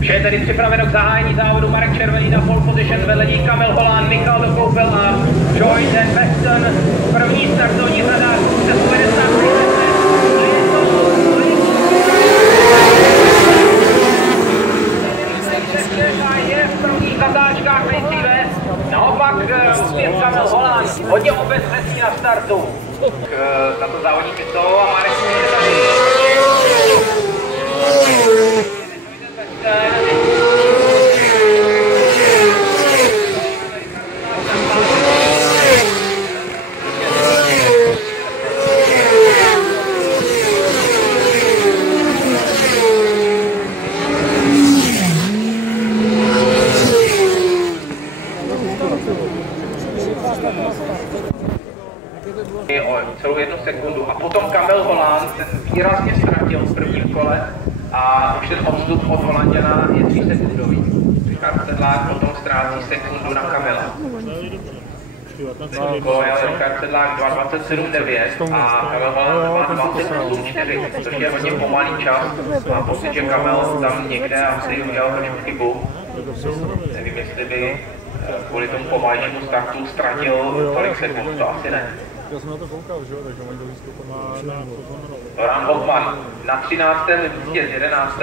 Vše je tedy připraveno k zahájení závodu. Marek Červený na pole position, vedle ní Kamil Holán, Michal Dokoupil a Joy Den Weston. První startovní řada se 50 je v prvních zatáčkách nejdříve. Naopak úspěch Kamil Holán hodně obezřetný na startu. Na to závodníky jsou a Marek Červený. O celou 1 sekundu a potom Kamil Holán ten výrazně ztratil v prvním kole a už ten odstup od Holanděna je 3 sekundový. Richard Sedlák potom ztrácí sekundu na Kamila. Kolo jel Richard Sedlák 2:27,9 a Kamil Holán 2:28,4, což je hodně pomalý čas. Mám pocit, že Kamil tam někde asi udělal trošku chybu. Nevím, jestli by kvůli tomu pomalejšímu startu ztratil tolik sekund, to asi ne. Já jsem na to koukal, že jo, takže mají dobrý skok. Loran Hoffman na 13. místě z 11.